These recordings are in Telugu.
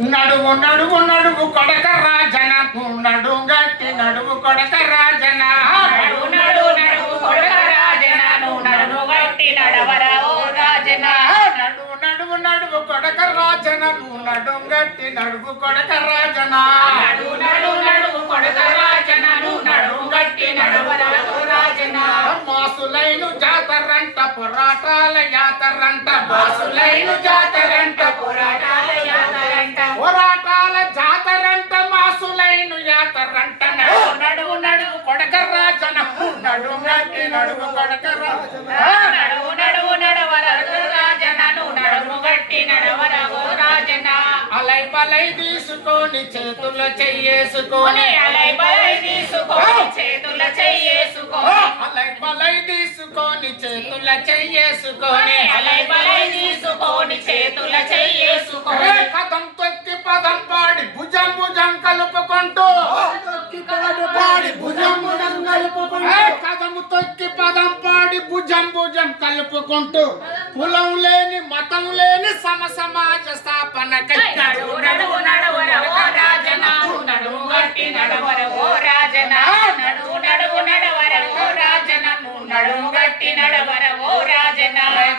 నడువు నడువు నడువు కొడక రాజన. నడువు గట్టి నడువు కొడక రాజన. నడు నడు నడువు కొడక రాజన. నువ్వు నడువు గట్టి నడవర ఓ రాజన. నడువు నడువు నడువు కొడక రాజన. నడువు గట్టి నడువు కొడక రాజన. నడువు కొడక రాజన. నువ్వు నడువు గట్టి నడవర ఓ రాజన. మాసులైను జాతరంట పోరాటాల యాతరంట. మాసులైను జాతరంట పోరాటాల యాతరంట పోరాటాల జాతరంట మాసులైను యాతరంట నడువు నడువు నడువు కొడక రాజన నడువు గట్టి నడువు కొడక రాజన నడువు నడువు నడవర ఓ రాజన నువ్వు నడువు గట్టి నడవర ఓ రాజన. అలై బలై తీసుకొని చేతుల చెయ్యేసుకొని. కోనే అలై బలై తీసుకొని చేతుల చెయ్యేసుకొని. అలై బలై తీసుకొని చేతుల చెయ్యేసుకొని. కోనే అలై బలై తీసుకొని చేతుల చెయ్యేసుకొని కలుపుకుంటూ కులం లేని మతం లేని సమ సమాజ స్థాపన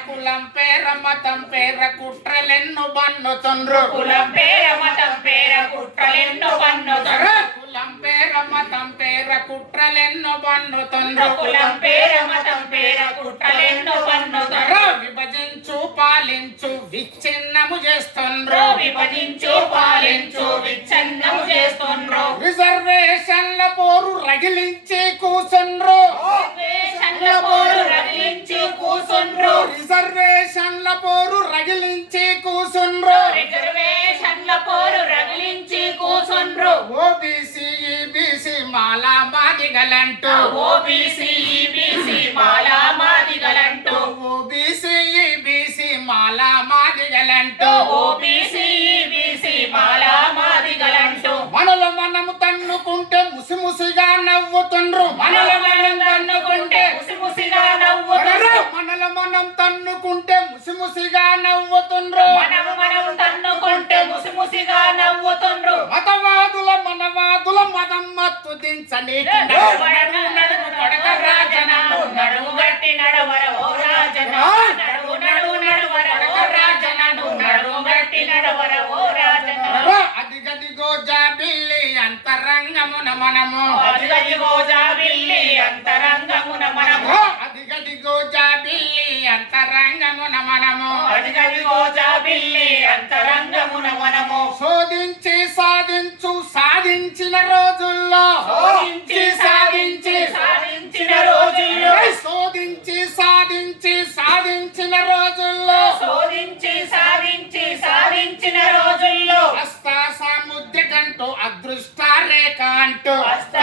కులం పేర మతం పేర కుట్రలెన్ను బన్నుతుండ్రు కులం పేర మతం పేర కుట్రలెన్నో పన్నుతారు కులం పేర మతం పేర కుట్రలెన్ను బన్నుతుండ్రు కులం పేర మతం పేర కుట్రలెన్నో పన్నుతారు విభజించు పాలించు విచ్ఛిన్నము చేస్తుండ్రు. విభజించు పాలించు విచ్ఛిన్నము చేస్తుండ్రు. రిజర్వేషన్ల పోరు రగిలించి కూసుండ్రు. ఓబీసీ ఈబీసీ మాలా మాదిగలంటూ ఓబీసీ ఈబీసీ మాలా మాదిగలంటూ ఓబీసీ ఈబీసీ మాలా మాదిగలంటూ మనలో మనము తన్నుకుంటే ముసిముసిగా నవ్వుతుండ్రు. మనలో మనం తన్నుకుంటే రాజన. అదిగదిగో జాబిల్లి అంతరంగమున మనము. అదిగదిగో జాబిల్లి అంతరంగమున మనము. అదిగదిగో జాబిల్లి అంతరంగమున మనము. అదిగదిగో జాబిల్లి అంతరంగమున మనము. శోధించి రోజుల్లో సాధించి సాధించిన రోజుల్లో శోధించి సాధించి సాధించిన రోజుల్లో శోధించి సాధించి సాధించిన రోజుల్లో హస్త సాముద్రికంటూ అదృష్ట రేఖ అంటూ హస్త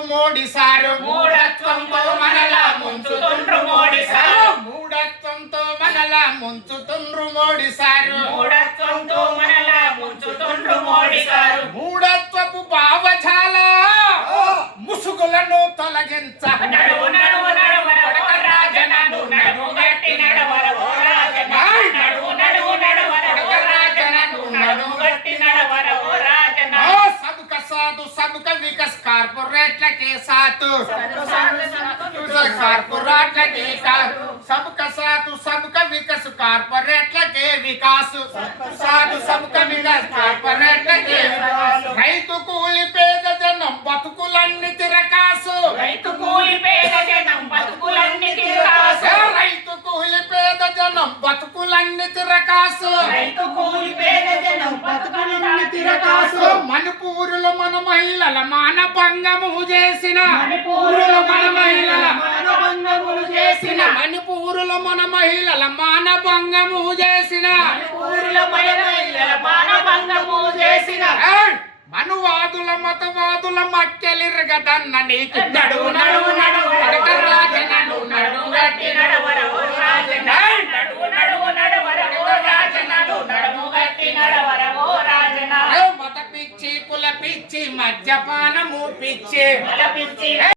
ముంచుతుండ్రు మోడీ సారు మూఢత్వంతో మనలా ముంచుతుండ్రు మోడీ సారు. మూఢత్వంతో మనలా ముంచుతుండ్రు మోడీ సారు మూఢత్వంతో మనలా కార్పొరేట్లకే సాతు కార్పొరేట్లకే సాతు సబక సాధు సబక వికస్ కార్పొరేట్లకే వికాసు సాధు సబక వికస్ కార్పొరేట్లకే వికాసు. రైతు కూలి పేద జనం బతుకులన్నీ తిరకాసు రైతు కూలి పేద జనం బతుకులన్నీ తిరకాసు రైతు కూలి పేద జనం బతుకులన్నీ తిరకాసు రైతు కూలి పేద జనం బతుకులన్నీ తిరకాసు మణిపూరులో మన మహిళల మానభంగము చేసిన మణిపూరులో మన మహిళల మానభంగములు చేసిన మణిపూరులో మన మహిళల మానభంగము భంగము చేసిన ఊరిలో మహిళల మానభంగము చేసిన! మనువాదుల మతవాదుల మక్కెలిరగదన్న నీకు నడువు నడువు నడువు నడవర ఓ రాజన నడువు నడువు నడవర ఓ రాజన నడుము గట్టి నడవర ఓ రాజన ఏ మత పిచ్చి కుల పిచ్చి మద్యపానము పిచ్చి.